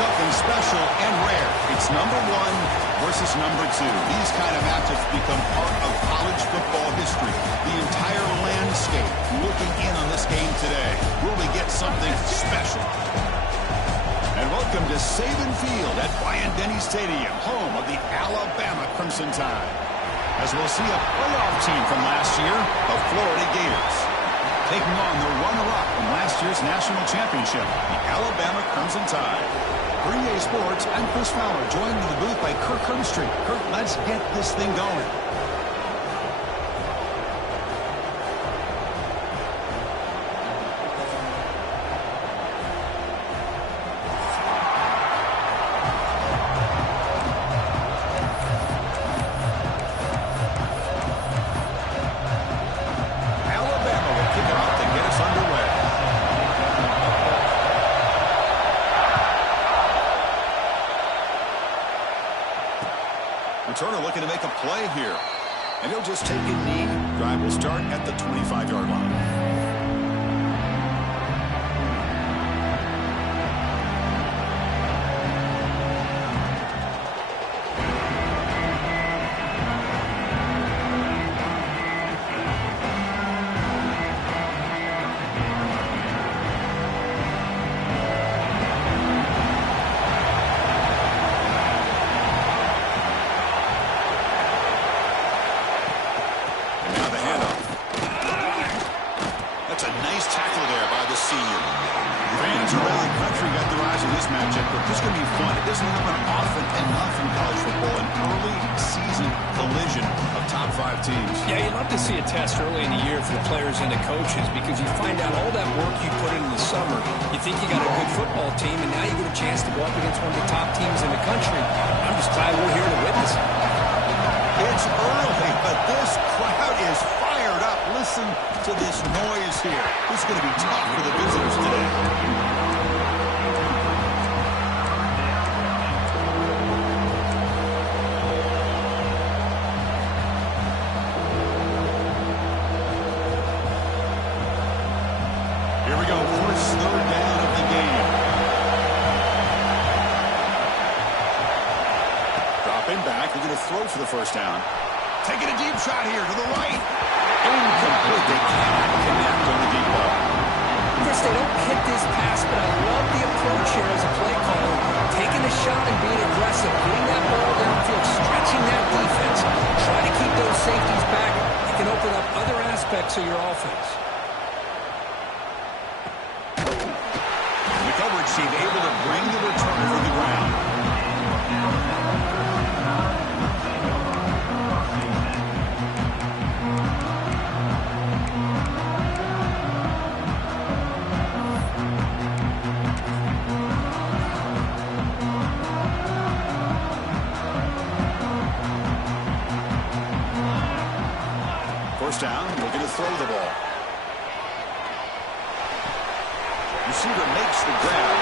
something special and rare. It's number 1 versus number 2. These kind of matchups become part of college football history. The entire landscape looking in on this game today. Will we get something special? And welcome to Saban Field at Bryant-Denny Stadium, home of the Alabama Crimson Tide. As we'll see a playoff team from last year, the Florida Gators, taking on the runner-up from last year's national championship, the Alabama Crimson Tide. For EA Sports, I'm Chris Fowler, joined in the booth by Kirk Herbstreit. Kirk, let's get this thing going. Returner looking to make a play here. And he'll just take a knee. Drive will start at the 25-yard line. Yeah, you love to see a test early in the year for the players and the coaches because you find out all that work you put in the summer. You think you got a good football team, and now you get a chance to go up against one of the top teams in the country. I'm just glad we're here to witness it. It's early, but this crowd is fired up. Listen to this noise here. This is going to be tough for the visitors today. Throw for the first down. Taking a deep shot here to the right. Incomplete. They cannot connect on the deep ball. Chris, they don't hit this pass, but I love the approach here as a play caller. Taking a shot and being aggressive. Getting that ball downfield. Stretching that defense. Try to keep those safeties back. You can open up other aspects of your offense. The coverage team able to bring the returner to the ground. First down, looking to throw the ball. Receiver makes the grab.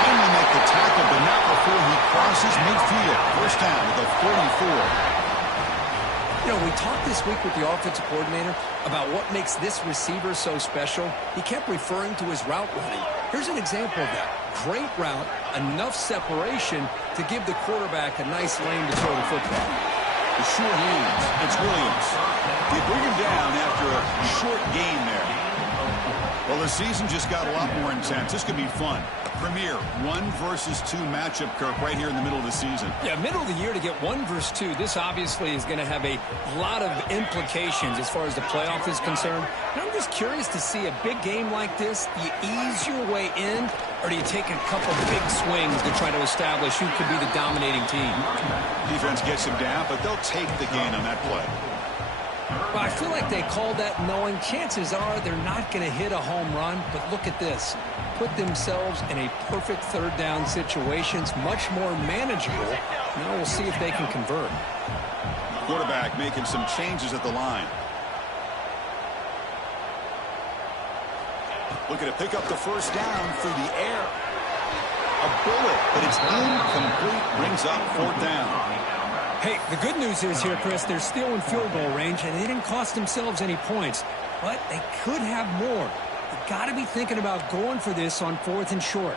Finally make the tackle, but not before he crosses midfield. First down at the 44. You know, we talked this week with the offensive coordinator about what makes this receiver so special. He kept referring to his route running. Here's an example of that. Great route, enough separation to give the quarterback a nice lane to throw the football. The short hands, it's Williams. They bring him down after a short gain there. Well, the season just got a lot more intense. This could be fun. Premier 1 versus 2 matchup, Kirk, right here in the middle of the season. Yeah, middle of the year to get 1 versus 2. This obviously is going to have a lot of implications as far as the playoff is concerned. And I'm just curious to see a big game like this. Do you ease your way in, or do you take a couple big swings to try to establish who could be the dominating team? Defense gets him down, but they'll take the gain on that play. Well, I feel like they called that knowing chances are they're not going to hit a home run, but look at this. Put themselves in a perfect third down situations, much more manageable. Now we'll see if they can convert. Quarterback making some changes at the line. Looking to pick up the first down through the air. A bullet, but it's incomplete. Brings up 4th down. Hey, the good news is here, Chris, they're still in field goal range, and they didn't cost themselves any points. But they could have more. You've got to be thinking about going for this on 4th and short.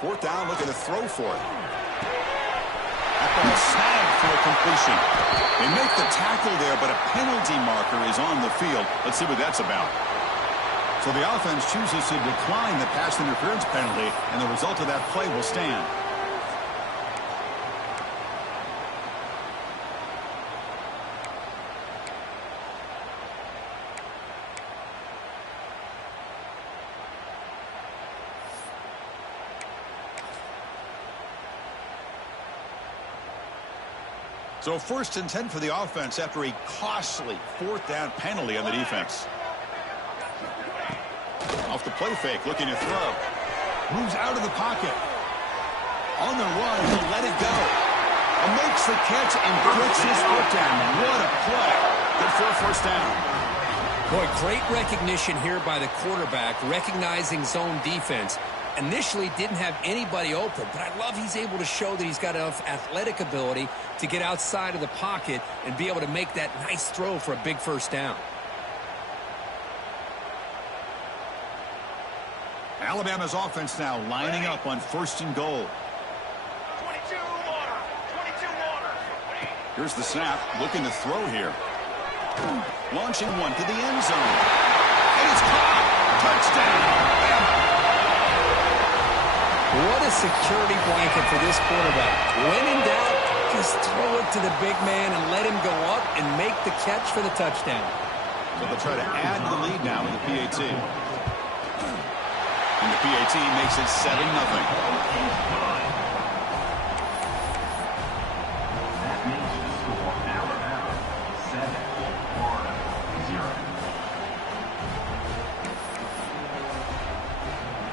Fourth down, looking to throw for it. That ball snagged for a completion. They make the tackle there, but a penalty marker is on the field. Let's see what that's about. So the offense chooses to decline the pass interference penalty, and the result of that play will stand. So 1st and 10 for the offense after a costly 4th down penalty on the defense. Off the play fake, looking to throw. Moves out of the pocket. On the run, he'll let it go. And makes the catch and puts his foot down. What a play. Good for a 1st down. Boy, great recognition here by the quarterback, recognizing zone defense. Initially didn't have anybody open, but I love he's able to show that he's got enough athletic ability to get outside of the pocket and be able to make that nice throw for a big 1st down. Alabama's offense now lining up on 1st and goal. 22 water. 22 water. Here's the snap, looking to throw here. Launching one to the end zone. And it's caught. Touchdown. What a security blanket for this quarterback. When in doubt, just throw it to the big man and let him go up and make the catch for the touchdown. So they'll try to add the lead now with the PAT. And the PAT makes it 7-0.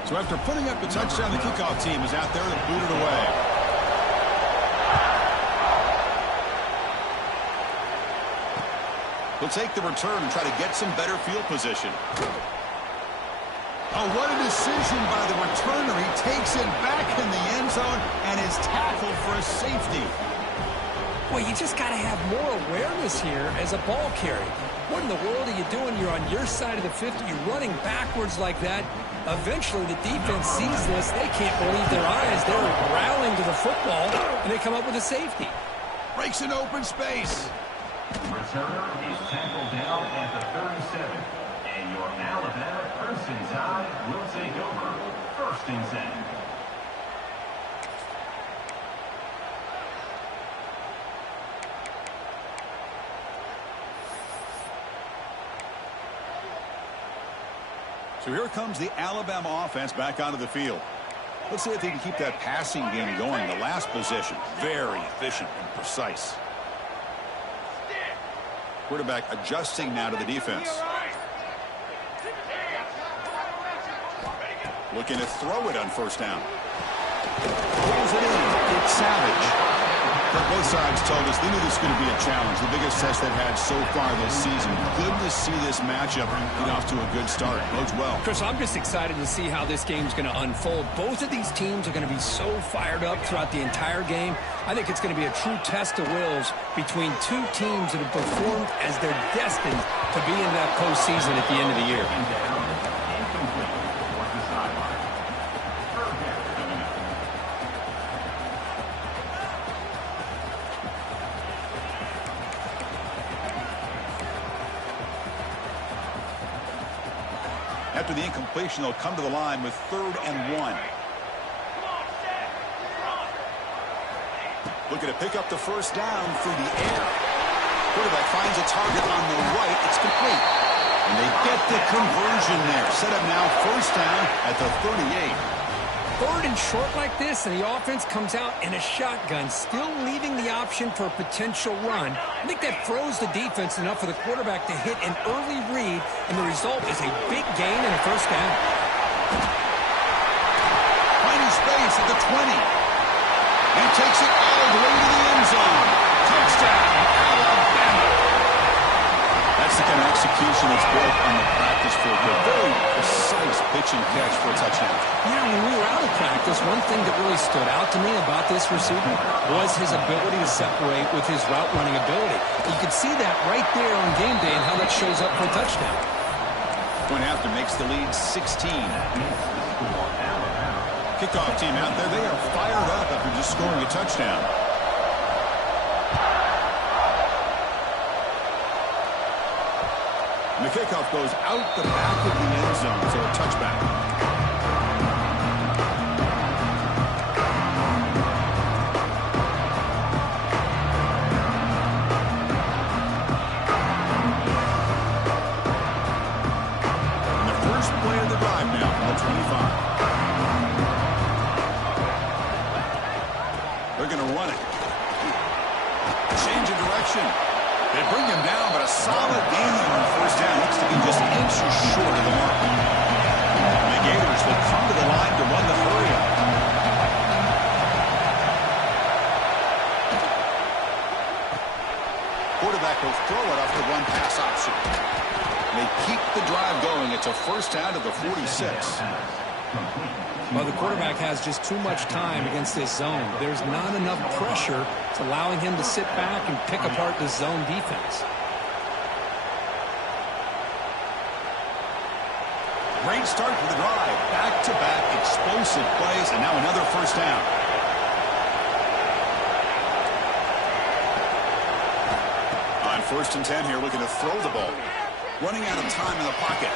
So after putting up a touchdown, the kickoff team is out there to boot it away. He'll take the return and try to get some better field position. Oh, what a decision by the returner. He takes it back in the end zone and is tackled for a safety. Well, you just got to have more awareness here as a ball carrier. What in the world are you doing? You're on your side of the 50. You're running backwards like that. Eventually, the defense sees this. They can't believe their eyes. They're rallying to the football, and they come up with a safety. Breaks an open space. Returner is tackled down at the 37. And your Alabama Crimson Tide will take over 1st and 10. So here comes the Alabama offense back onto the field. Let's see if they can keep that passing game going. The last possession, very efficient and precise. Quarterback adjusting now to the defense. Looking to throw it on 1st down. Throws it in. It's Savage. But both sides told us they knew this was going to be a challenge. The biggest test they've had so far this season. Good to see this matchup get off to a good start. Bodes well. Chris, I'm just excited to see how this game's going to unfold. Both of these teams are going to be so fired up throughout the entire game. I think it's going to be a true test of wills between two teams that have performed as they're destined to be in that postseason at the end of the year. After the incompletion, they'll come to the line with 3rd and 1. Looking to pick up the 1st down through the air. Quarterback finds a target on the right. It's complete. And they get the conversion there. Set up now 1st down at the 38. 3rd and short like this, and the offense comes out in a shotgun, still leaving the option for a potential run. I think that throws the defense enough for the quarterback to hit an early read, and the result is a big gain and a 1st down. Finding space at the 20. And takes it all the way to the end zone. Touchdown, Alabama. That's the kind of execution that's built on the practice field. A very precise pitch and catch for a touchdown. Yeah, when we were out of practice, one thing that really stood out to me about this receiver was his ability to separate with his route running ability. You could see that right there on game day and how that shows up for a touchdown. Point after makes the lead 16. Kickoff team out there, they are fired up after just scoring a touchdown. And the kickoff goes out the back of the end zone, so a touchback. They bring him down, but a solid gain on first down. Looks to be just inches short of the mark. And the Gators will come to the line to run the hurry-up. Quarterback will throw it off the run-pass option. They keep the drive going. It's a first down to the 46. Well, the quarterback has just too much time against this zone. There's not enough pressure to allowing him to sit back and pick apart this zone defense. Great start for the drive. Back-to-back explosive plays, and now another first down. On 1st and 10 here, looking to throw the ball. Running out of time in the pocket.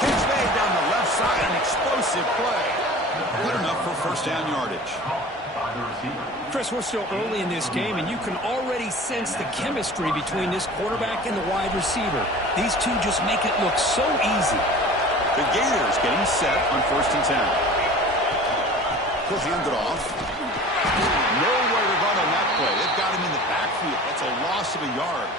Catch made down the left side, an explosive play. Good enough for first down yardage. Chris, we're still early in this game, and you can already sense the chemistry between this quarterback and the wide receiver. These two just make it look so easy. The Gators getting set on 1st and 10. He'll hand it off. Nowhere to run on that play. They've got him in the backfield. That's a loss of a yard.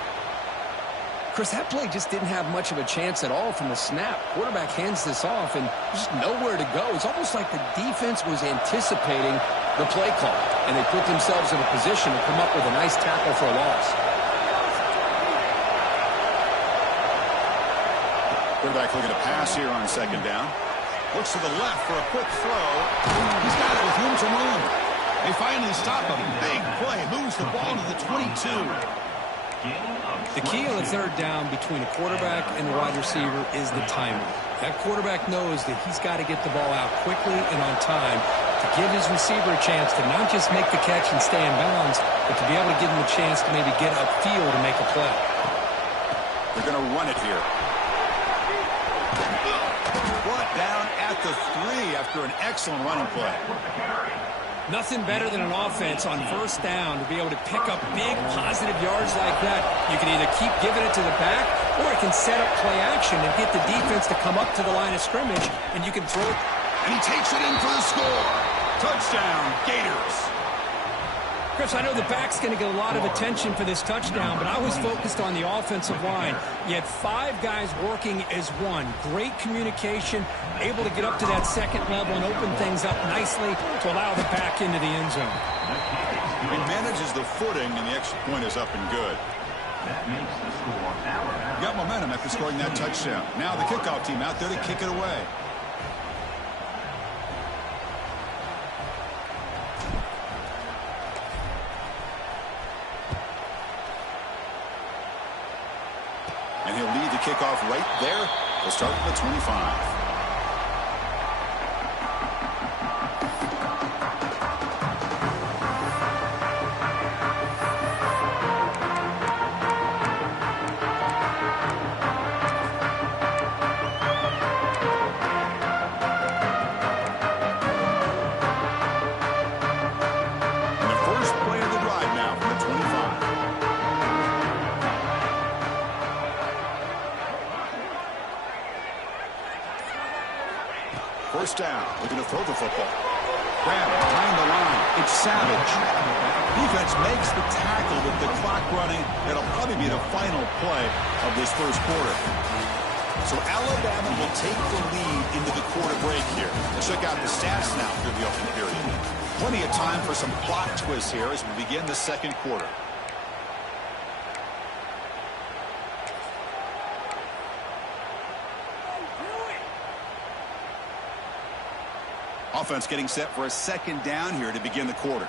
Chris, that play just didn't have much of a chance at all from the snap. Quarterback hands this off and just nowhere to go. It's almost like the defense was anticipating the play call, and they put themselves in a position to come up with a nice tackle for a loss. Quarterback looking to pass here on 2nd down. Looks to the left for a quick throw. He's got it with room to run. They finally stop him. Big play. Moves the ball to the 22. The key on the 3rd down between a quarterback and the wide receiver is the timing. That quarterback knows that he's got to get the ball out quickly and on time to give his receiver a chance to not just make the catch and stay in bounds, but to be able to give him a chance to maybe get upfield and make a play. They're going to run it here. Brought down at the 3 after an excellent running play. Nothing better than an offense on 1st down to be able to pick up big positive yards like that. You can either keep giving it to the back, or it can set up play action and get the defense to come up to the line of scrimmage, and you can throw it. And he takes it in for the score. Touchdown, Gators. Chris, I know the back's going to get a lot of attention for this touchdown, but I was focused on the offensive line. You had 5 guys working as one. Great communication, able to get up to that 2nd level and open things up nicely to allow the back into the end zone. He manages the footing, and the extra point is up and good. That makes the score Alabama. Got momentum after scoring that touchdown. Now the kickoff team out there to kick it away. And he'll lead the kickoff right there. He'll start at the 25. First down, looking to throw the football. Grab behind the line. It's Savage. Defense makes the tackle with the clock running. That'll probably be the final play of this 1st quarter. So Alabama will take the lead into the quarter break here. Let's check out the stats now through the opening period. Plenty of time for some plot twists here as we begin the 2nd quarter. Offense getting set for a 2nd down here to begin the quarter.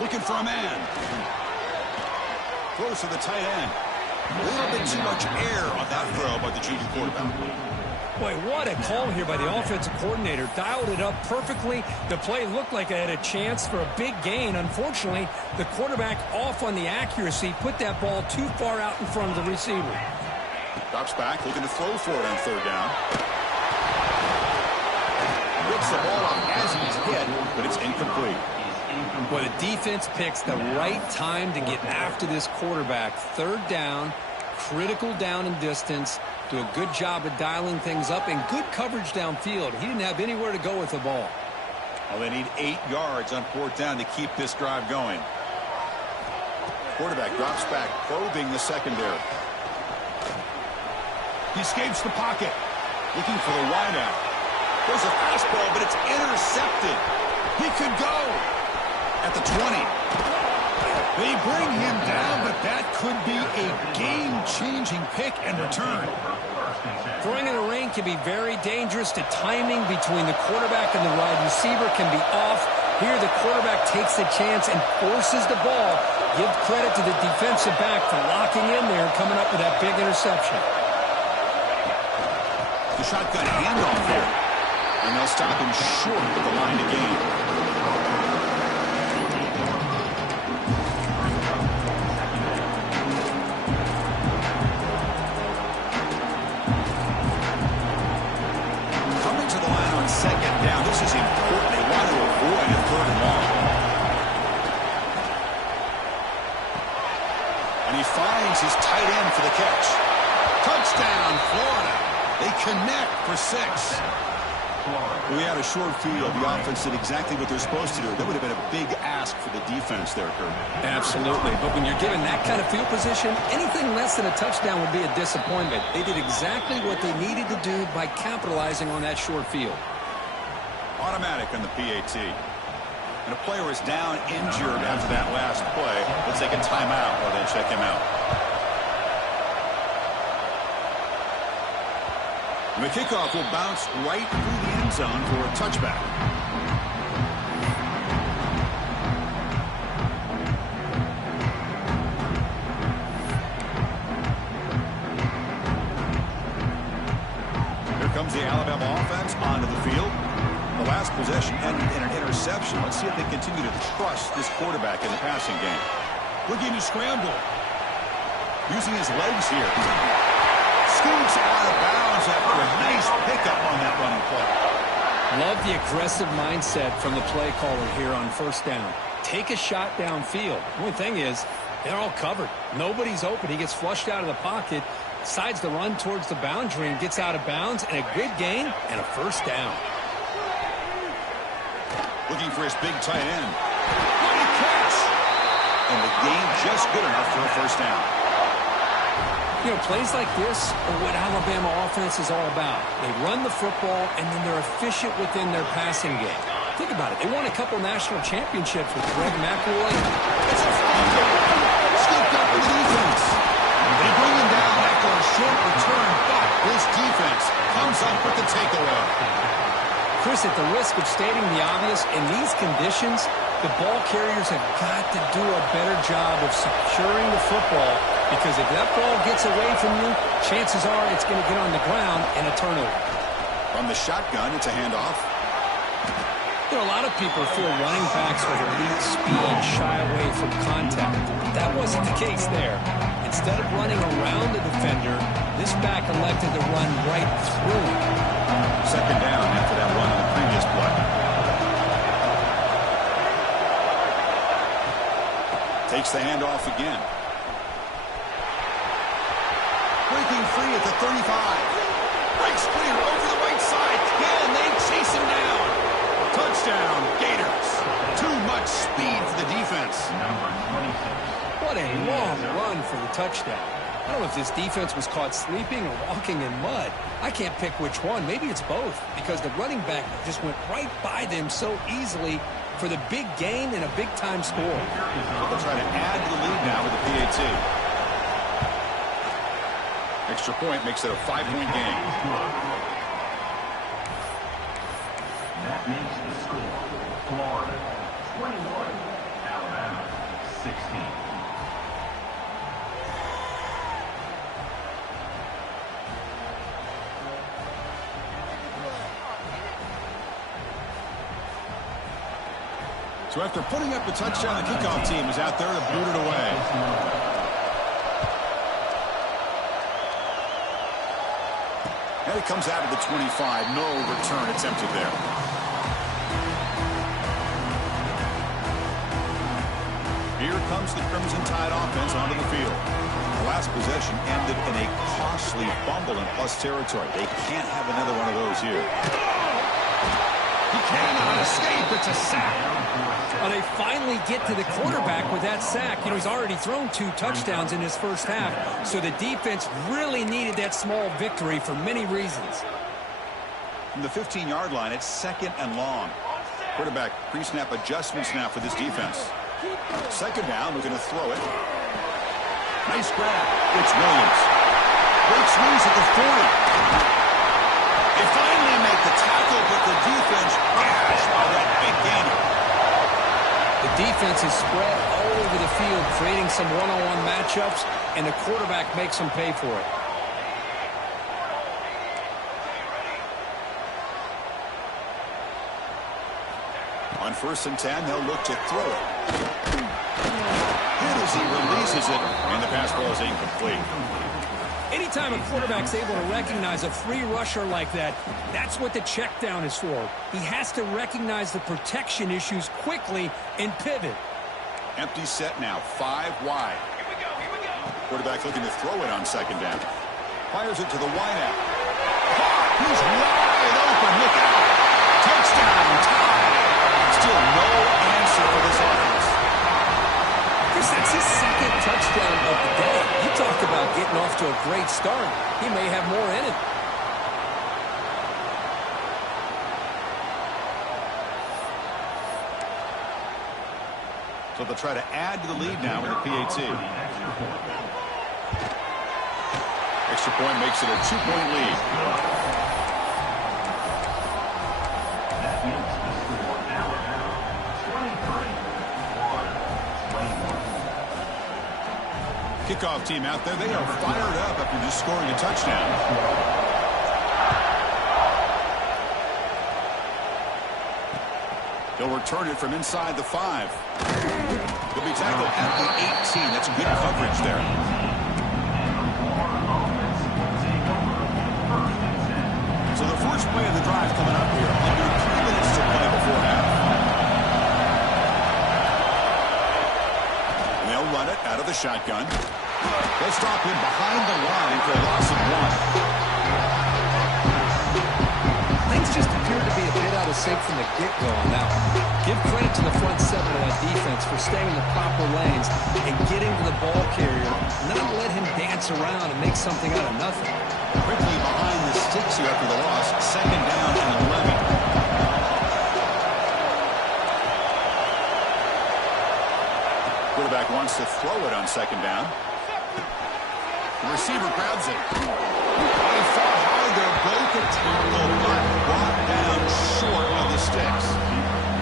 Looking for a man. Throws to the tight end. A little bit too much air on that throw by the junior quarterback. Boy, what a call here by the offensive coordinator. Dialed it up perfectly. The play looked like it had a chance for a big gain. Unfortunately, the quarterback off on the accuracy, put that ball too far out in front of the receiver. Drops back, looking to throw for it on third down. Rips the ball up as he's hit, but it's incomplete. Well, the defense picks the right time to get after this quarterback. Third down, critical down and distance. Do a good job of dialing things up and good coverage downfield. He didn't have anywhere to go with the ball. Well, they need 8 yards on fourth down to keep this drive going. Quarterback drops back, probing the secondary. He escapes the pocket, looking for the wideout. There's a fastball, but it's intercepted. He could go at the 20. They bring him down, but that could be a game-changing pick and return. Throwing in the rain can be very dangerous. The timing between the quarterback and the wide receiver can be off. Here, the quarterback takes the chance and forces the ball. Give credit to the defensive back for locking in there and coming up with that big interception. The shotgun handoff here. And they'll stop him short of the line to gain. Coming to the line on second down. This is important. They want to avoid a third and long. And he finds his tight end for the catch. Touchdown, Florida. They connect for 6. We had a short field. The offense did exactly what they're supposed to do. That would have been a big ask for the defense there, Kurt. Absolutely. But when you're given that kind of field position, anything less than a touchdown would be a disappointment. They did exactly what they needed to do by capitalizing on that short field. Automatic on the PAT. And a player is down injured after that last play. Let's take a timeout or then check him out. And the kickoff will bounce right through the end zone for a touchback. Here comes the Alabama offense onto the field. The last possession ended in an interception. Let's see if they continue to trust this quarterback in the passing game. Looking to scramble. Using his legs here. Scoots out of bounds after a nice pickup on that running play. Love the aggressive mindset from the play caller here on first down. Take a shot downfield. The only thing is, they're all covered. Nobody's open. He gets flushed out of the pocket, decides to run towards the boundary and gets out of bounds, and a good gain and a first down. Looking for his big tight end. What a catch! And the gain just good enough for a first down. You know, plays like this are what Alabama offense is all about. They run the football, and then they're efficient within their passing game. Think about it. They won a couple national championships with Greg McElroy. It's a fumble. Scooped up with the defense. They bring him down after a short return, but this defense comes up with the takeaway. Chris, at the risk of stating the obvious, in these conditions, the ball carriers have got to do a better job of securing the football, because if that ball gets away from you, chances are it's going to get on the ground and a turnover. From the shotgun, it's a handoff. You know, a lot of people feel running backs with elite speed shy away from contact. That wasn't the case there. Instead of running around the defender, this back elected to run right through him. Second down after that run on the previous play. Takes the handoff again. Breaking free at the 35. Breaks clear over the right side. Can they chase him down? Touchdown, Gators. Too much speed for the defense. What a long run for the touchdown. I don't know if this defense was caught sleeping or walking in mud. I can't pick which one. Maybe it's both, because the running back just went right by them so easily for the big gain and a big-time score. They'll try to add to the lead now with the PAT. Extra point makes it a 5-point game. That makes the score Florida 21, Alabama 16. So after putting up the touchdown, the kickoff team is out there to boot it away. And it comes out of the 25. No return attempted there. Here comes the Crimson Tide offense onto the field. The last possession ended in a costly fumble in plus territory. They can't have another one of those here. He cannot escape. It's a sack. Well, they finally get to the quarterback with that sack. You know, he's already thrown 2 touchdowns in his first half, so the defense really needed that small victory for many reasons. From the 15-yard line, it's 2nd and long. Quarterback pre-snap adjustments now for this defense. 2nd down, looking to throw it. Nice grab. It's Williams. Breaks loose at the 40. They finally make the tackle, but the defense crashed by that big gainer. The defense is spread all over the field, creating some one-on-one matchups, and the quarterback makes them pay for it. On 1st and 10, they'll look to throw it. Hit as he releases it, and the pass ball is incomplete. Anytime a quarterback's able to recognize a free rusher like that, that's what the check down is for. He has to recognize the protection issues quickly and pivot. Empty set now, 5 wide. Quarterback looking to throw it on 2nd down. Fires it to the wideout. He's wide open. Look out. Touchdown, Tide. Still no answer for this offense. Chris, that's his 2nd touchdown of the day. You talked about getting off to a great start. He may have more in it. So they'll try to add to the lead now with the PAT. Extra point makes it a 2-point lead. That makes the score Alabama 23-21. Kickoff team out there. They are fired up after just scoring a touchdown. They'll return it from inside the 5. He'll be tackled at the 18. That's good coverage there. So the first play of the drive coming up here. Under 3 minutes to play before half. And they'll run it out of the shotgun. They'll stop him behind the line for a loss of 1. Things just appear to be a bit out of sync from the get-go on that one. Give credit to the front 7 of that defense for staying in the proper lanes and getting to the ball carrier, not let him dance around and make something out of nothing. Quickly behind the sticks here after the loss. 2nd down and 11. Quarterback wants to throw it on 2nd down. The receiver grabs it. They fought hard there, broke a tackle, but brought down short of the sticks.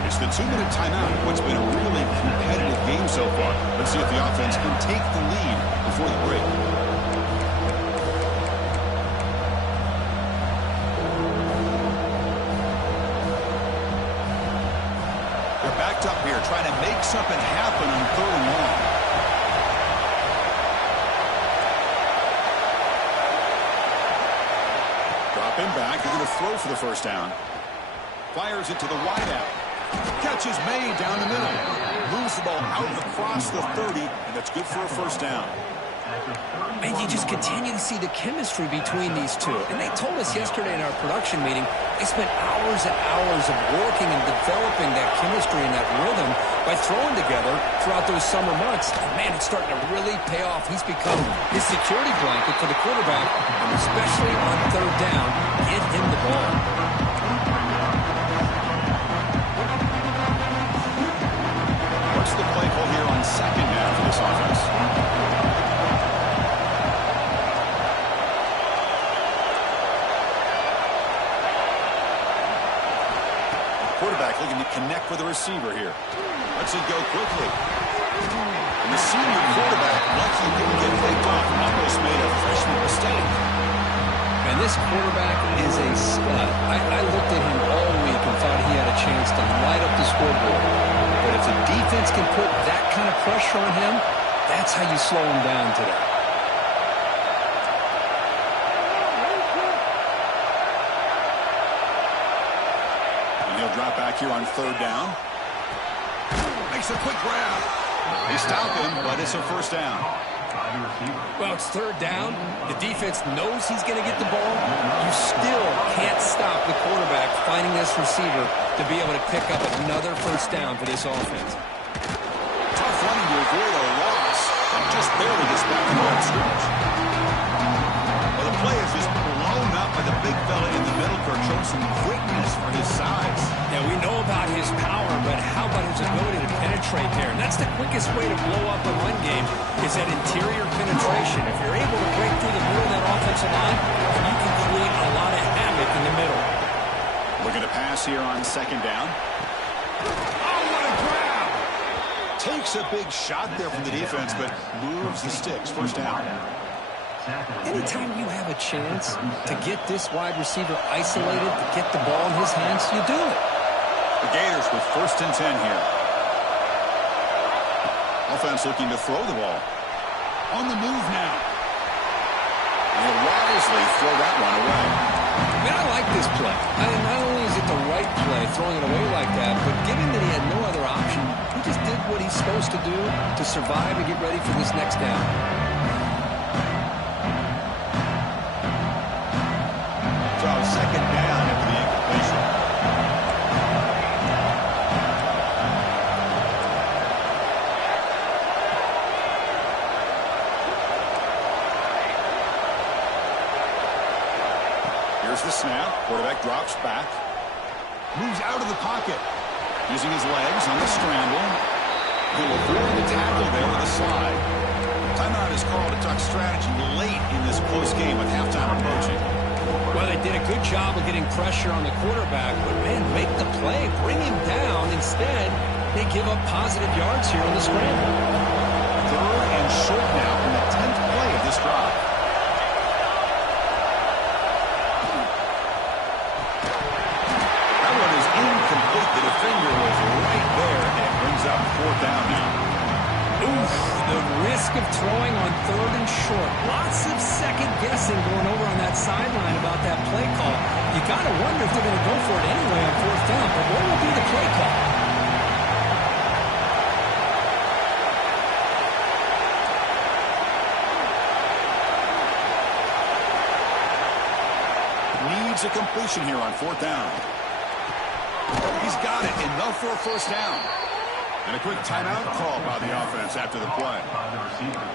It's the 2-minute timeout. What's been a really competitive game so far. Let's see if the offense can take the lead before the break. They're backed up here, trying to make something happen on 3rd and long. Drop him back. They're going to throw for the 1st down. Fires it to the wideout. Catch is made down the middle. Moves the ball out across the 30, and that's good for a 1st down. And you just continue to see the chemistry between these two. And they told us yesterday in our production meeting, they spent hours and hours of working and developing that chemistry and that rhythm by throwing together throughout those summer months. And man, it's starting to really pay off. He's become his security blanket for the quarterback, and especially on 3rd down, get him the ball. What's the play call here on 2nd down for this offense? Quarterback looking to connect with the receiver here. Lets it go quickly. And the senior quarterback, lucky he didn't get picked off, almost made a freshman mistake. And this quarterback is a stud. I looked at him all week and thought he had a chance to light up the scoreboard. But if the defense can put that kind of pressure on him, that's how you slow him down today. And he'll drop back here on third down. Makes a quick grab. They stop him, but it's a first down. Well, it's third down. The defense knows he's going to get the ball. You still can't stop the quarterback finding this receiver to be able to pick up another first down for this offense. Tough running to avoid a loss. And just barely gets back to the line scrimmage. Well, the play is just blown up by the big fella in the middle. Kirk showing some quickness for his size. Yeah, we know about his power, but how about his ability to penetrate there? And that's the quickest way to blow up a run game is that interior penetration. If you're able to break through the middle of that offensive line, you can create a lot of havoc in the middle. Looking to pass here on second down. Oh, what a grab! Takes a big shot there from the defense, but moves the sticks. First down. Anytime you have a chance to get this wide receiver isolated, to get the ball in his hands, you do it. The Gators with first and 10 here. Offense looking to throw the ball. On the move now. And he'll wisely throw that one away. Man, I like this play. Not only is it the right play, throwing it away like that, but given that he had no other option, he just did what he's supposed to do to survive and get ready for this next down. So second down after the incompletion. Here's the snap. Quarterback drops back. Moves out of the pocket. Using his legs on the scramble. He'll avoid the tackle there with a slide. Timeout is called to talk strategy late in this close game with halftime approaching. Well, they did a good job of getting pressure on the quarterback, but, man, make the play. Bring him down. Instead, they give up positive yards here on the scramble. Third and short now in the 10th play of this drive. That one is incomplete. The defender was right there, and it brings up fourth down now. Oof, the risk of throwing on third and short. Lots of second guessing going over on that sideline about that play call. You got to wonder if they're going to go for it anyway on fourth down, but what will be the play call? Needs a completion here on fourth down. He's got it, enough for a first down. And a quick timeout call by the offense after the play.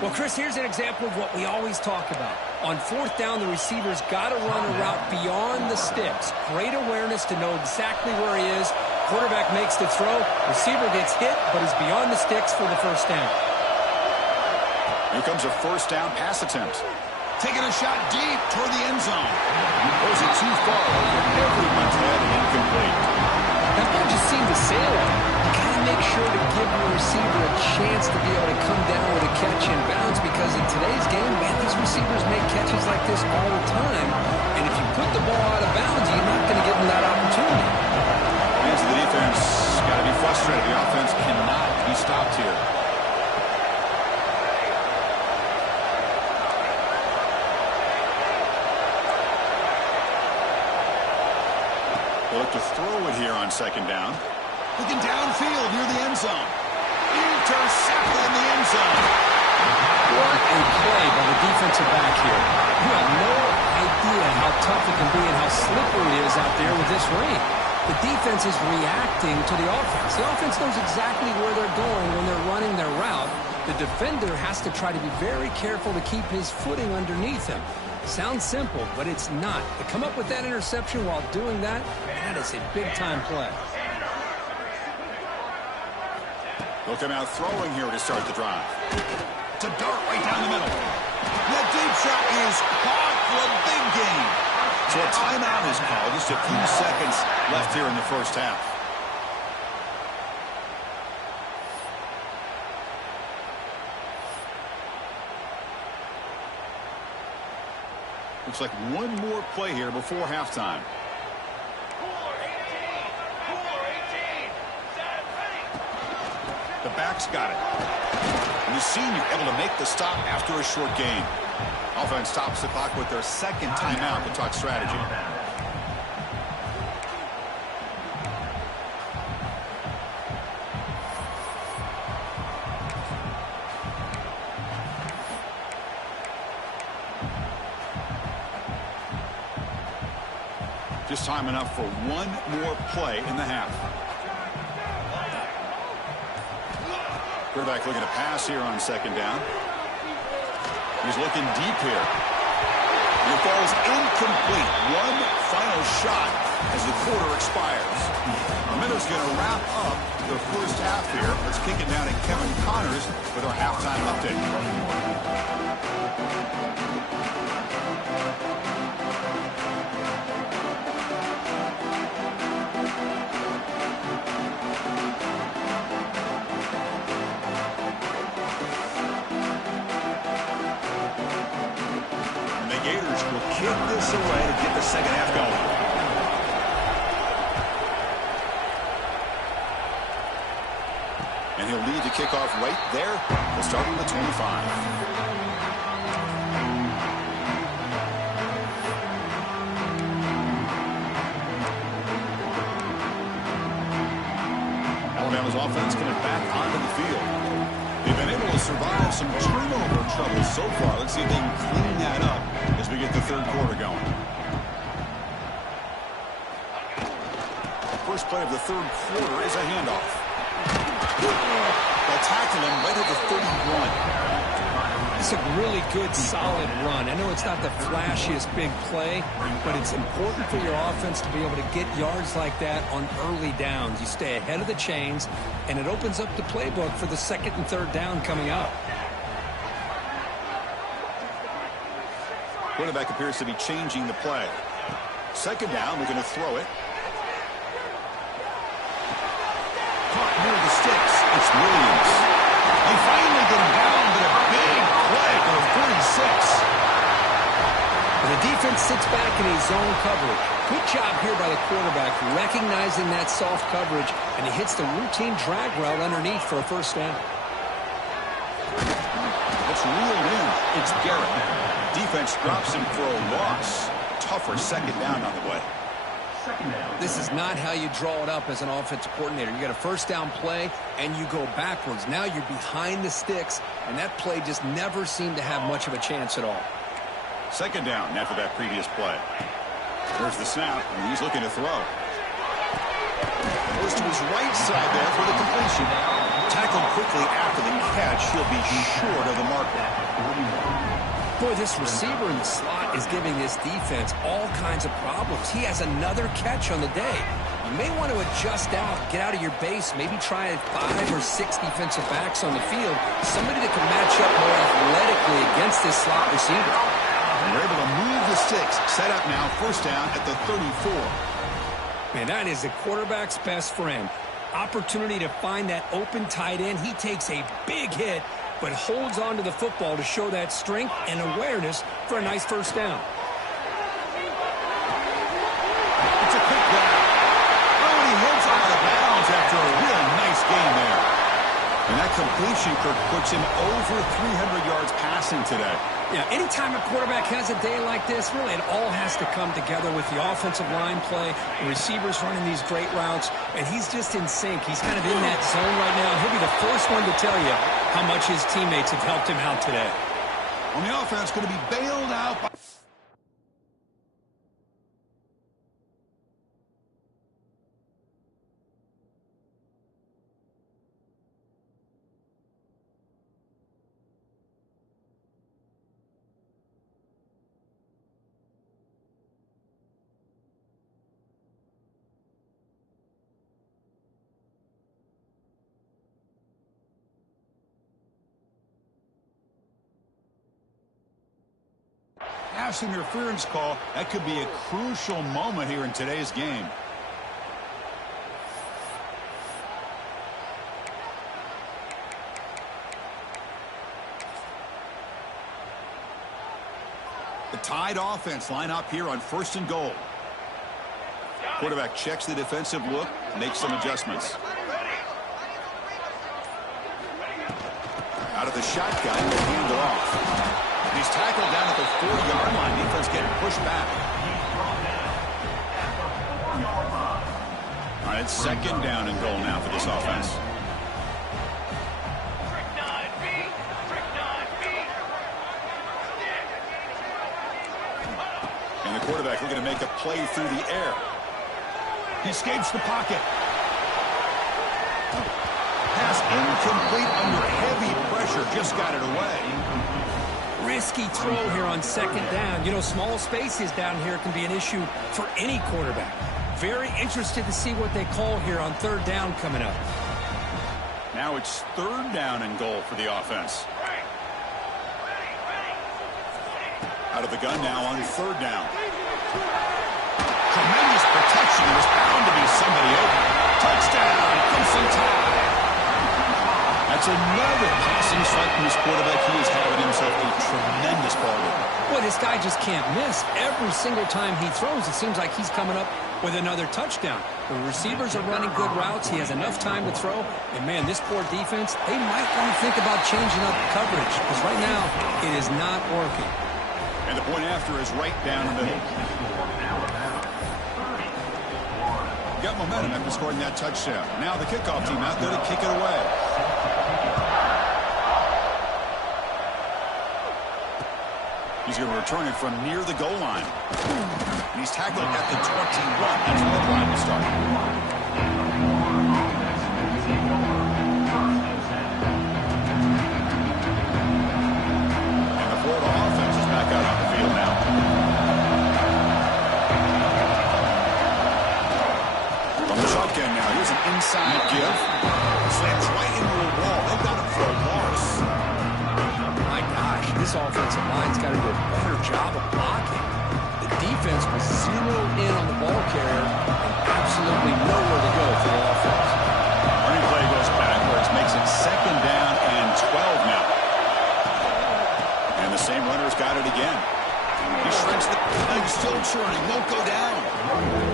Well, Chris, here's an example of what we always talk about. On fourth down, the receiver's got to run a route beyond the sticks. Great awareness to know exactly where he is. Quarterback makes the throw. Receiver gets hit, but is beyond the sticks for the first down. Here comes a first down pass attempt. Taking a shot deep toward the end zone. Throws it too far over everyone's head and incomplete. That ball just seemed to sail on. You got to make sure to give your receiver a chance to be able to come down with a catch and bounce, because in today's game, man, these receivers make catches like this all the time. And if you put the ball out of bounds, you're not going to give them that opportunity. Fans of the defense got to be frustrated. The offense cannot be stopped here. They'll look to throw it here on second down. Looking downfield near the end zone. Intercepted in the end zone. What a play by the defensive back here. You have no idea how tough it can be and how slippery it is out there with this rain. The defense is reacting to the offense. The offense knows exactly where they're going when they're running their route. The defender has to try to be very careful to keep his footing underneath him. Sounds simple, but it's not. To come up with that interception while doing that, that is a big-time play. They'll come out throwing here to start the drive. To dart right down the middle. That deep shot is caught for a big gain. So a timeout is called. Just a few seconds left here in the first half. Looks like one more play here before halftime. halfback's got it. And the senior able to make the stop after a short gain. Offense stops the clock with their second timeout to talk strategy. Just time enough for one more play in the half. Quarterback looking to pass here on second down. He's looking deep here. And it falls incomplete. One final shot as the quarter expires. The Minnows going to wrap up the first half here. Let's kick it down to Kevin Connors with our halftime update. Kick this away to get the second half going. And he'll lead the kickoff right there. We'll start on the 25. Alabama's offense coming back onto the field. They've been able to survive some turnover trouble so far. Let's see if they can clean that up as we get the third quarter going. First play of the third quarter is a handoff. They'll tackle him right at the 31. It's a really good, solid run. I know it's not the flashiest big play, but it's important for your offense to be able to get yards like that on early downs. You stay ahead of the chains, and it opens up the playbook for the second and third down coming up. Quarterback appears to be changing the play. Second down, we're going to throw it. Caught near the sticks. It's Williams. They finally get him down, but a big play for a 46. And the defense sits back in a zone coverage. Good job here by the quarterback recognizing that soft coverage, and he hits the routine drag route underneath for a first down. It's reeled in. It's Garrett. Defense drops him for a loss. Tougher second down on the way. This is not how you draw it up as an offensive coordinator. You got a first down play, and you go backwards. Now you're behind the sticks, and that play just never seemed to have much of a chance at all. Second down after that previous play. There's the snap, and he's looking to throw. Goes to his right side there for the completion. Tackled quickly after the catch. He'll be short of the marker. Boy, this receiver in the slot is giving this defense all kinds of problems. He has another catch on the day. You may want to adjust out, get out of your base, maybe try 5 or 6 defensive backs on the field, somebody that can match up more athletically against this slot receiver. And they're able to move the sticks. Set up now, first down at the 34. Man, that is the quarterback's best friend. Opportunity to find that open tight end. He takes a big hit, but holds on to the football to show that strength and awareness for a nice first down. It's a quick down. Oh, and he heads out of bounds after a real nice game there. And that completion, Kirk, puts him over 300 yards passing today. Yeah, anytime a quarterback has a day like this, really it all has to come together with the offensive line play, the receivers running these great routes, and he's just in sync. He's kind of in that zone right now. He'll be the first one to tell you how much his teammates have helped him out today. On the offense, going to be bailed out by... pass interference call. That could be a crucial moment here in today's game. The Tide offense line up here on first and goal. Quarterback checks the defensive look, makes some adjustments. the shotgun and hand it off. And he's tackled down at the 4-yard line. Defense getting pushed back. All right, it's second down and goal now for this offense. And the quarterback looking to make a play through the air. He escapes the pocket. Pass incomplete under heavy pressure. Just got it away. Risky throw here on second down. You know, small spaces down here can be an issue for any quarterback. Very interested to see what they call here on third down coming up. Now it's third down and goal for the offense. Out of the gun now on third down. Tremendous protection. There's bound to be somebody open. Touchdown, Crimson Tide. That's another passing strike from this quarterback. He is having himself a tremendous ball game. Boy, this guy just can't miss. Every single time he throws, it seems like he's coming up with another touchdown. The receivers are running good routes. He has enough time to throw. And, man, this poor defense, they might want to think about changing up coverage because right now it is not working. And the point after is right down the middle. Got momentum after scoring that touchdown. Now the kickoff team out there to kick it away. He's going to return it from near the goal line. And he's tackled at the 21. That's where the drive will start. And the Florida offense is back out on the field now. From the shotgun now. Here's an inside give. Slams right into the wall. They've got him for a loss. My gosh, this offensive line's got to do a better job of blocking. The defense was zeroed in on the ball carrier and absolutely nowhere to go for the offense. Running play goes backwards, makes it second down and 12 now. And the same runner's got it again. He shrinks the leg, still churning, won't go down.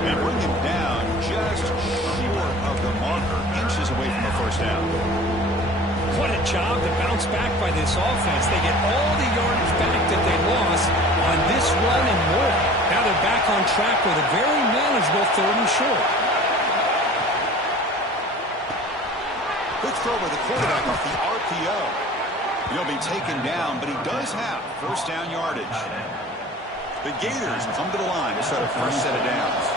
And bring him down just short of the marker, inches away from the first down. What a job to bounce back by this offense. They get all the yardage back that they lost on this run and more. Now they're back on track with a very manageable third and short. Quick throw by the quarterback off the RPO. He'll be taken down, but he does have first down yardage. The Gators come to the line to start a fresh set of downs.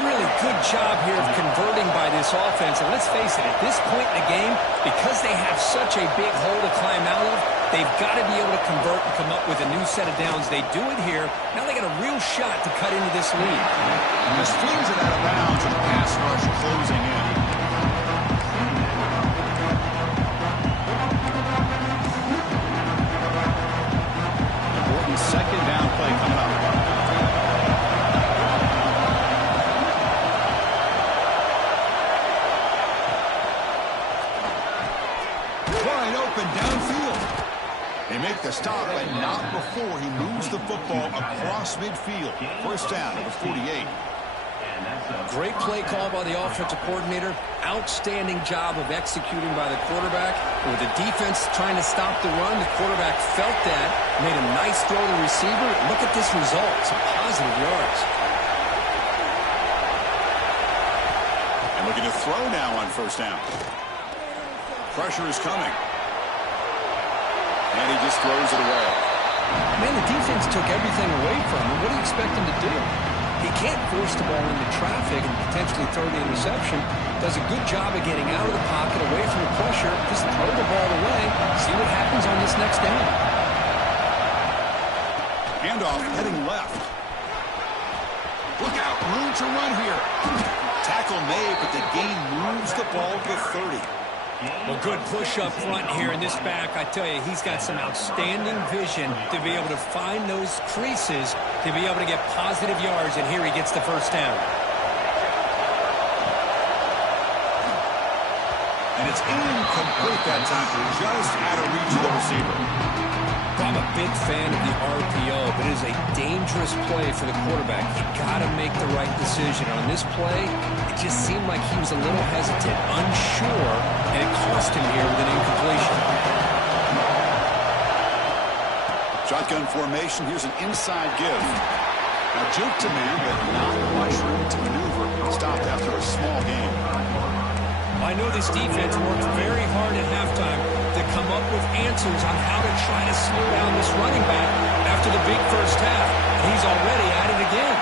Really good job here of converting by this offense. And let's face it, at this point in the game, because they have such a big hole to climb out of, they've got to be able to convert and come up with a new set of downs. They do it here. Now they got a real shot to cut into this lead. Just flings it out of bounds with the pass rush closing in. Important second down play coming up. Downfield. They make the stop, but not before he moves the football across midfield. First down, number 48. Great play call by the offensive coordinator. Outstanding job of executing by the quarterback. With the defense trying to stop the run, the quarterback felt that, made a nice throw to the receiver. Look at this result. Some positive yards. And looking to throw now on first down. Pressure is coming. And he just throws it away. Man, the defense took everything away from him. What do you expect him to do? He can't force the ball into traffic and potentially throw the interception. Does a good job of getting out of the pocket, away from the pressure. Just throw the ball away. See what happens on this next down. Handoff heading left. Look out, room to run here. Tackle made, but the gain moves the ball to 30. Well, good push up front here in this back. I tell you, he's got some outstanding vision to be able to find those creases, to be able to get positive yards, and here he gets the first down. And it's incomplete that time, just out of reach of the receiver. I'm a big fan of the RPO, but it is a dangerous play for the quarterback. You got to make the right decision. On this play, it just seemed like he was a little hesitant, unsure, and it cost him here with an incompletion. Shotgun formation. Here's an inside give. Now juke to man, but not much room to maneuver. Stopped after a small game. I know this defense worked very hard at halftime to come up with answers on how to try to slow down this running back after the big first half. And he's already at it again.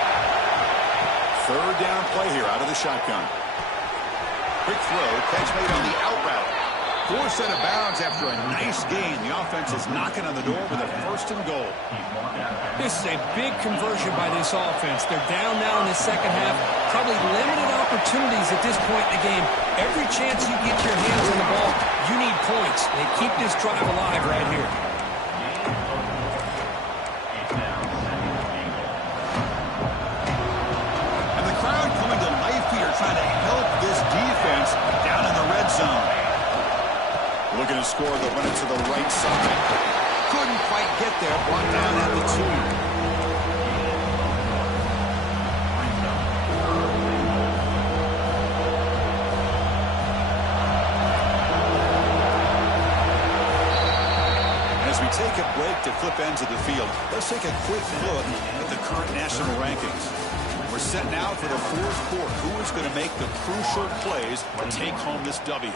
Third down play here out of the shotgun. Quick throw, catch made on the out route. Forced out of bounds after a nice gain. The offense is knocking on the door with a first and goal. This is a big conversion by this offense. They're down now in the second half. Probably limited opportunities at this point in the game. Every chance you get your hands on the ball, you need points. They keep this drive alive right here. And the crowd coming to life here, trying to help this defense down in the red zone. Looking to score, they'll run it to the right side. Couldn't quite get there, brought down at the 2. As we take a break to flip ends of the field, let's take a quick look at the current national rankings. We're set now for the fourth quarter. Who is going to make the crucial plays to take home this W?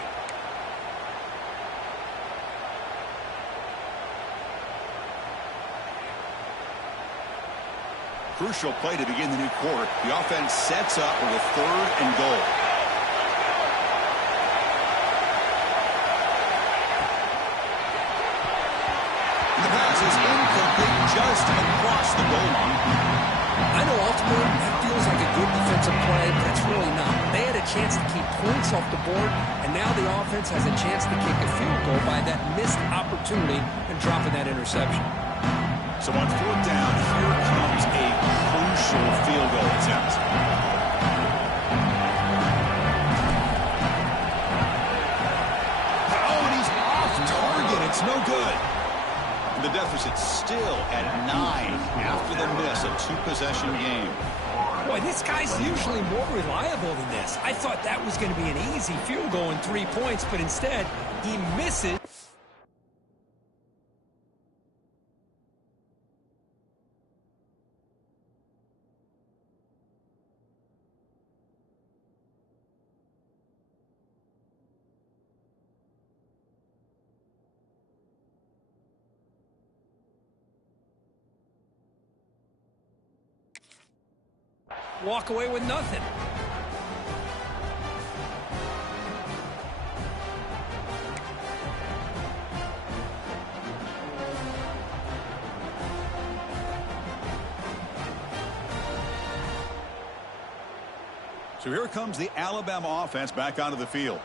Crucial play to begin the new quarter. The offense sets up with a third and goal. And the pass is incomplete just across the goal line. I know ultimately that feels like a good defensive play, but it's really not. They had a chance to keep points off the board, and now the offense has a chance to kick a field goal by that missed opportunity and dropping that interception. So on fourth down, here comes a crucial field goal attempt. Oh, and he's off target. It's no good. And the deficit's still at 9 after the miss, a two-possession game. Boy, this guy's usually more reliable than this. I thought that was going to be an easy field goal and 3 points, but instead, he misses. Walk away with nothing. So here comes the Alabama offense back onto the field.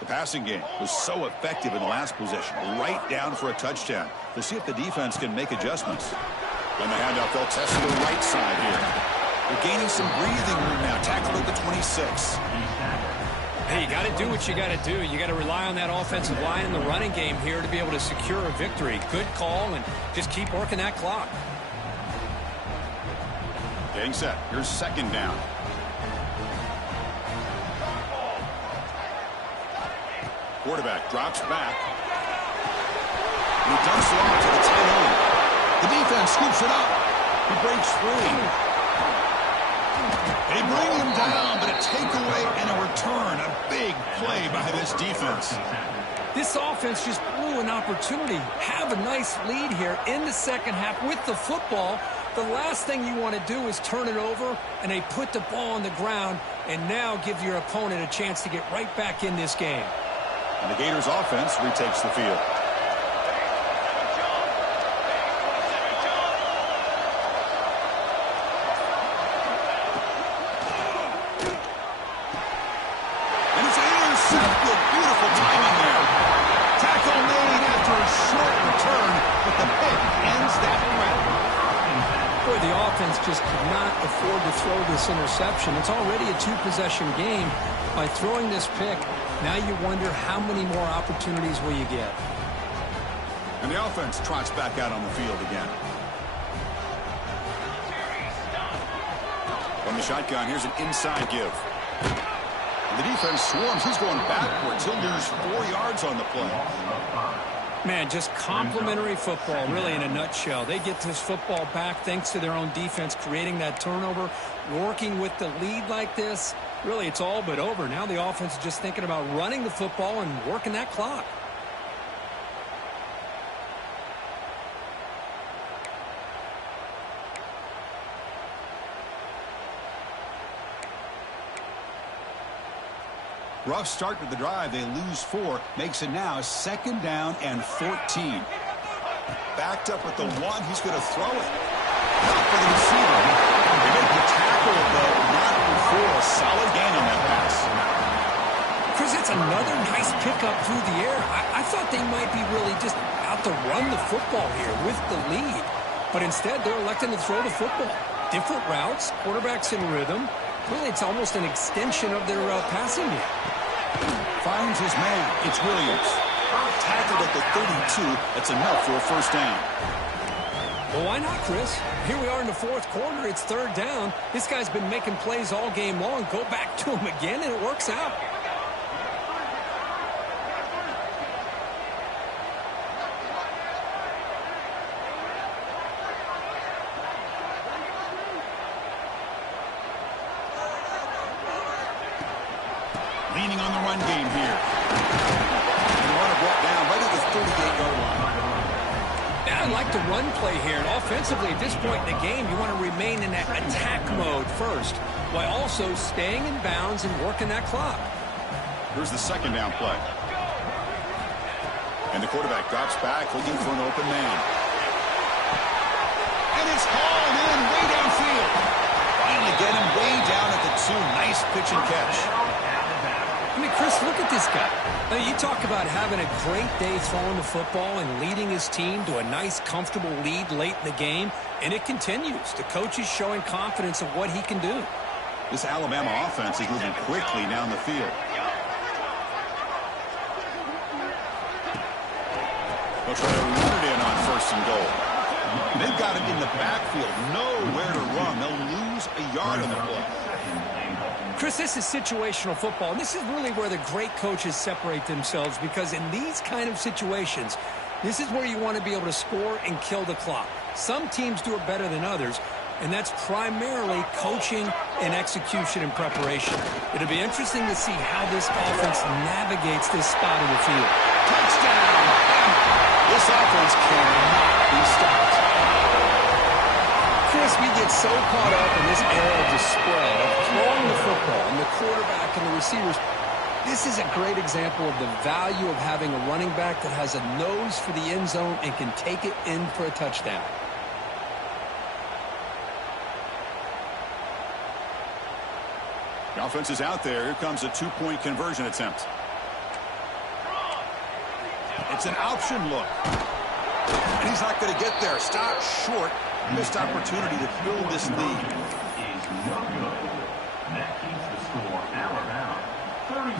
The passing game was so effective in the last possession, right down for a touchdown. We'll see if the defense can make adjustments. On the handoff, they'll test the right side here. They're gaining some breathing room now. Tackle at the 26. Hey, you got to do what you got to do. You got to rely on that offensive line in the running game here to be able to secure a victory. Good call, and just keep working that clock. Getting set. Here's second down. Quarterback drops back. He dumps it off to the tight end. The defense scoops it up. He breaks free. They bring him down, but a takeaway and a return. A big play by this defense. This offense just blew an opportunity. Have a nice lead here in the second half with the football. The last thing you want to do is turn it over, and they put the ball on the ground and now give your opponent a chance to get right back in this game. And the Gators offense retakes the field. And it's intercepted. Beautiful timing there. Tackle made after a short return, but the pick ends that threat. Boy, the offense just could not afford to throw this interception. It's already a two-possession game. By throwing this pick, now you wonder how many more opportunities will you get. And the offense trots back out on the field again. From the shotgun, here's an inside give. And the defense swarms. He's going backwards. He'll lose 4 yards on the play. Man, just complimentary football, really, in a nutshell. They get this football back thanks to their own defense, creating that turnover, working with the lead like this. Really, it's all but over. Now the offense is just thinking about running the football and working that clock. Rough start to the drive. They lose 4. Makes it now 2nd down and 14. Backed up with the 1. He's going to throw it. Not for the receiver. They make the tackle, though, not before a solid gain on that pass. Chris, it's another nice pickup through the air. I thought they might be really just out to run the football here with the lead. But instead, they're electing to throw the football. Different routes, quarterback's in rhythm. Really, it's almost an extension of their passing game. Finds his man. It's Williams. Tackled at the 32. That's enough for a 1st down. Well, why not, Chris? Here we are in the 4th quarter. It's 3rd down. This guy's been making plays all game long. Go back to him again, and it works out. Leaning on the run game here. And the runner brought down right at the 38-yard line. I like the run play here. And offensively, at this point in the game, you want to remain in that attack mode first, while also staying in bounds and working that clock. Here's the 2nd down play. And the quarterback drops back, looking for an open man. And it's hauled in way downfield. Finally get him way down at the 2. Nice pitch and catch. I mean, Chris, look at this guy. Now, you talk about having a great day throwing the football and leading his team to a nice, comfortable lead late in the game, and it continues. The coach is showing confidence of what he can do. This Alabama offense is moving quickly down the field. They'll try to run it in on 1st and goal. They've got him in the backfield. Nowhere to run. They'll lose a yard on the play. Chris, this is situational football, and this is really where the great coaches separate themselves, because in these kind of situations, this is where you want to be able to score and kill the clock. Some teams do it better than others, and that's primarily coaching and execution and preparation. It'll be interesting to see how this offense navigates this spot in the field. Touchdown! This offense cannot be stopped. Chris, we get so caught up in this era of the spread, of throwing the football, and the quarterback and the receivers. This is a great example of the value of having a running back that has a nose for the end zone and can take it in for a touchdown. The offense is out there. Here comes a 2-point conversion attempt. It's an option look. And he's not going to get there. Stop short. Missed opportunity to build this lead. Is no good. That keeps the score Alabama 36,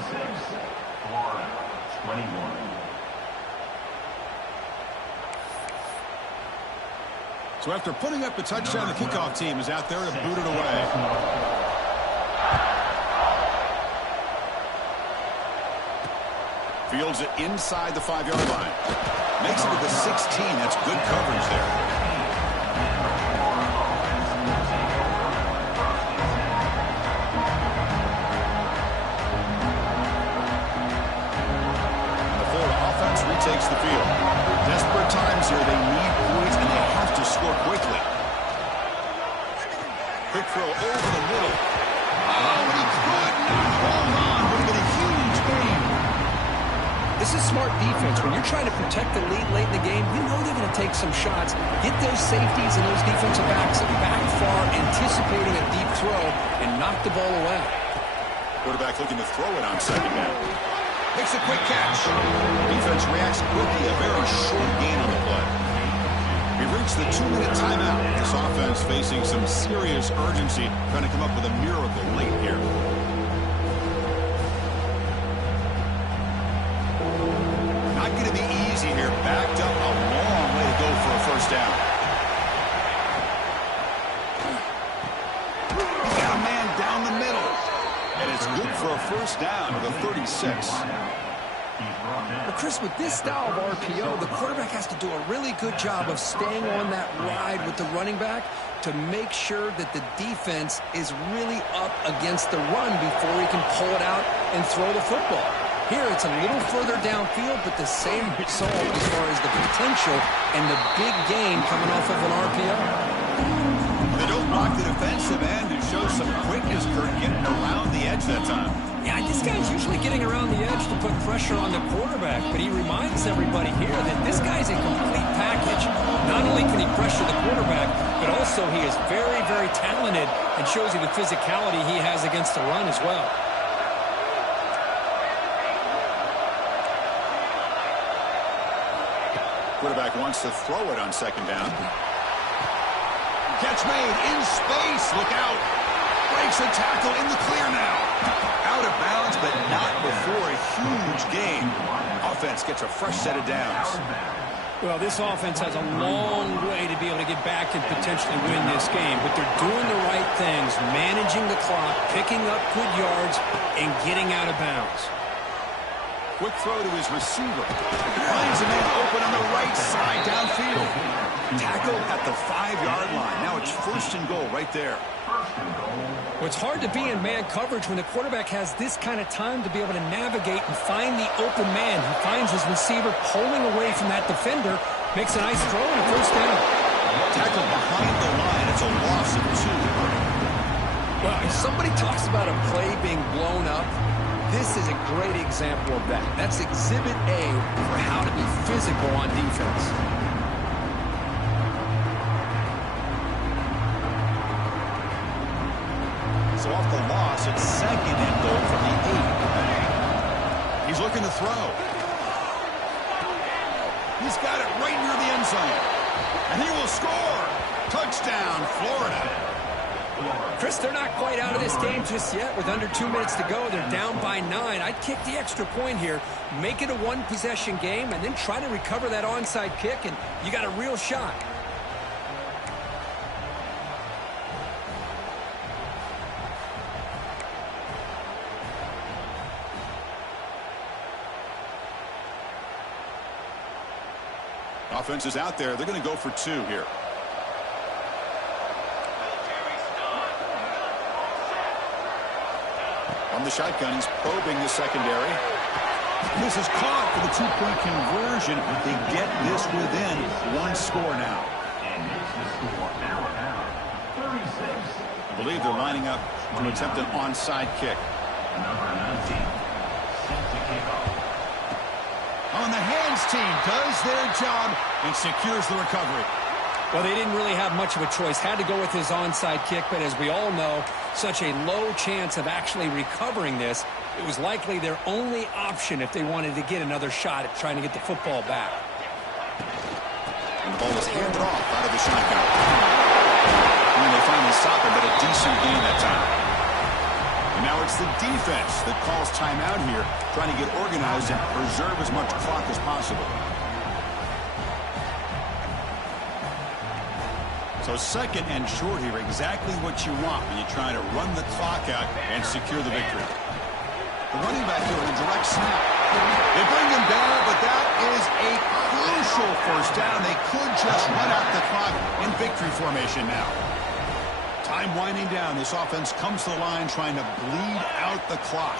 Florida 21. So after putting up a touchdown, the kickoff team is out there to boot it away. Fields it inside the 5-yard line. Makes it to the 16. That's good coverage there. Takes the field. Desperate times here. They need points, and they have to score quickly. Quick throw over the middle. Oh, and he could not hold on. Would have been a huge game. This is smart defense. When you're trying to protect the lead late in the game, you know they're going to take some shots. Get those safeties and those defensive backs back far, anticipating a deep throw, and knock the ball away. Quarterback looking to throw it on 2nd down. Makes a quick catch. Defense reacts quickly. A very short gain on the play. We reached the 2-minute timeout. This offense facing some serious urgency, trying to come up with a miracle late here. Not going to be easy here. Backed up a long way to go for a 1st down. He's got a man down the middle. And it's good for a 1st down to the 36. Well, Chris, with this style of RPO, the quarterback has to do a really good job of staying on that ride with the running back to make sure that the defense is really up against the run before he can pull it out and throw the football. Here, it's a little further downfield, but the same result as far as the potential and the big gain coming off of an RPO. They don't block the defensive end and show some quickness for getting around the edge that time. Yeah, this guy's usually getting around the edge to put pressure on the quarterback, but he reminds everybody here that this guy's a complete package. Not only can he pressure the quarterback, but also he is very, very talented and shows you the physicality he has against the run as well. Quarterback wants to throw it on second down. Catch made in space. Look out. Breaks a tackle in the clear now. Out of bounds, but not before a huge gain. Offense gets a fresh set of downs. Well, this offense has a long way to be able to get back and potentially win this game, but they're doing the right things, managing the clock, picking up good yards, and getting out of bounds. Quick throw to his receiver. Finds a man open on the right side downfield. Tackle at the 5-yard line. Now it's 1st and goal right there. Well, it's hard to be in man coverage when the quarterback has this kind of time to be able to navigate and find the open man. He finds his receiver pulling away from that defender, makes a nice throw and a 1st down. Tackle behind the line. It's a loss of 2. Well, if somebody talks about a play being blown up, this is a great example of that. That's Exhibit A for how to be physical on defense. So off the loss, it's 2nd and goal from the 8. He's looking to throw. He's got it right near the end zone. And he will score. Touchdown, Florida. Chris, they're not quite out of this game just yet. With under 2 minutes to go, they're down by 9. I'd kick the extra point here, make it a one-possession game, and then try to recover that onside kick, and you got a real shot. Offense is out there. They're going to go for 2 here. On the shotgun, he's probing the secondary. This is caught for the 2-point conversion. They get this within 1 score now. And it's the score now at 36. I believe they're lining up to attempt an onside kick. Number 19 set to kick off. On the hands team does their job and secures the recovery. Well, they didn't really have much of a choice. Had to go with his onside kick, but as we all know, such a low chance of actually recovering this. It was likely their only option if they wanted to get another shot at trying to get the football back. And the ball was handed off out of the shotgun. And they finally stop it, but a decent gain that time. And now it's the defense that calls timeout here, trying to get organized and preserve as much clock as possible. So 2nd and short here, exactly what you want when you're trying to run the clock out and secure the victory. The running back here with a direct snap. They bring him down, but that is a crucial 1st down. They could just run out the clock in victory formation now. Time winding down. This offense comes to the line trying to bleed out the clock.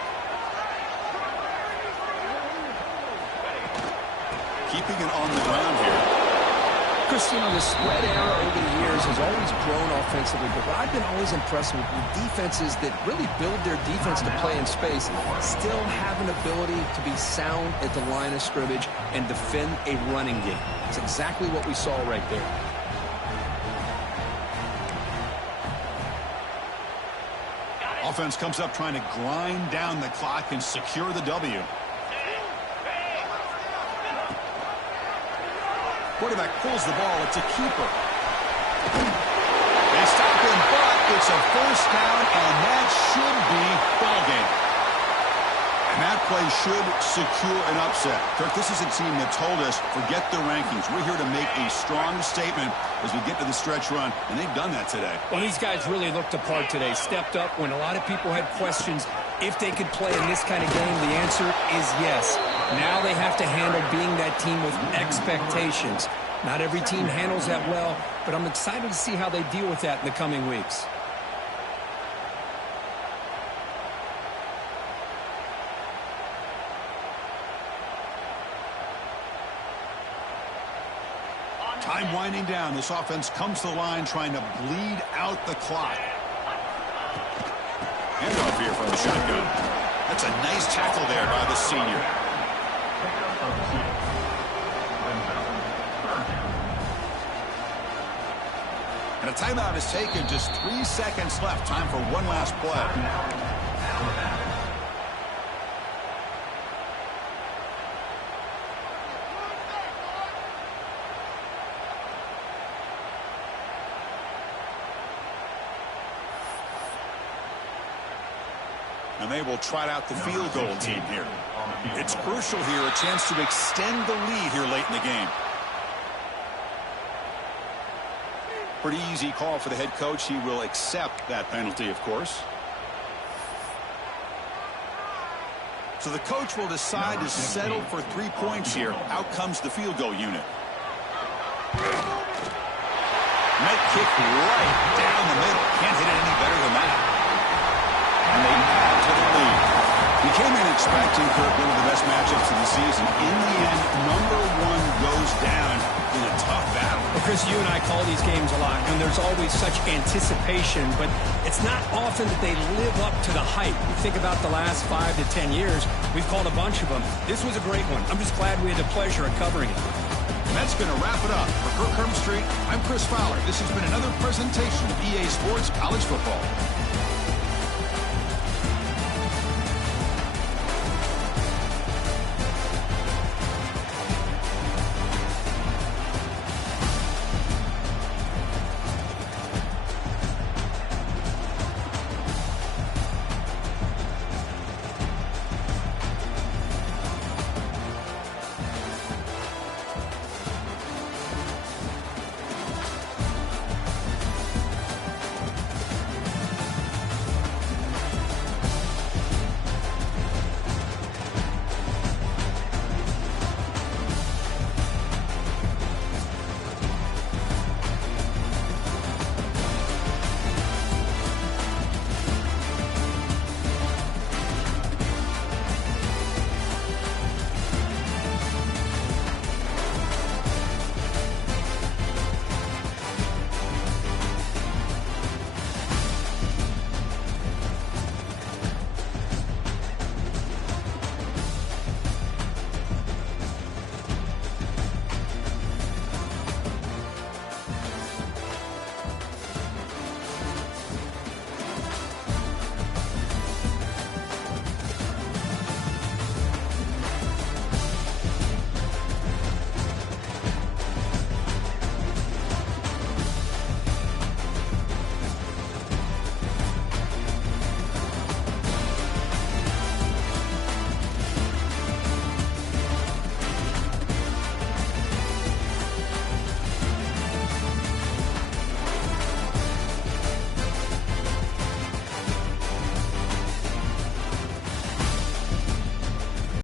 Keeping it on the ground here. Chris, you know, the spread era over the years has always grown offensively, but what I've been always impressed with defenses that really build their defense to play in space still have an ability to be sound at the line of scrimmage and defend a running game. It's exactly what we saw right there. Offense comes up trying to grind down the clock and secure the W. Quarterback pulls the ball. It's a keeper. They stop him, but it's a 1st down, and that should be ball game. And that play should secure an upset. Kirk, this is a team that told us, forget the rankings. We're here to make a strong statement as we get to the stretch run, and they've done that today. Well, these guys really looked apart today, stepped up when a lot of people had questions if they could play in this kind of game. The answer is yes. Now they have to handle being that team with expectations. Not every team handles that well, but I'm excited to see how they deal with that in the coming weeks. Time winding down. This offense comes to the line trying to bleed out the clock. Handoff here from the shotgun. That's a nice tackle there by the senior. And a timeout is taken. Just 3 seconds left. Time for one last play. And they will trot out the field goal team here. It's crucial here, a chance to extend the lead here late in the game. Pretty easy call for the head coach. He will accept that penalty, of course. So the coach will decide to settle for 3 points here. Out comes the field goal unit. Night kick right down the middle. Can't hit it any better than that. And they add to the lead. We came in expecting, Kirk, one of the best matchups of the season. In the end, number 1 goes down in a tough battle. Well, Chris, you and I call these games a lot, and there's always such anticipation, but it's not often that they live up to the hype. You think about the last 5 to 10 years, we've called a bunch of them. This was a great one. I'm just glad we had the pleasure of covering it. And that's going to wrap it up. For Kirk Herbstreit, I'm Chris Fowler. This has been another presentation of EA Sports College Football.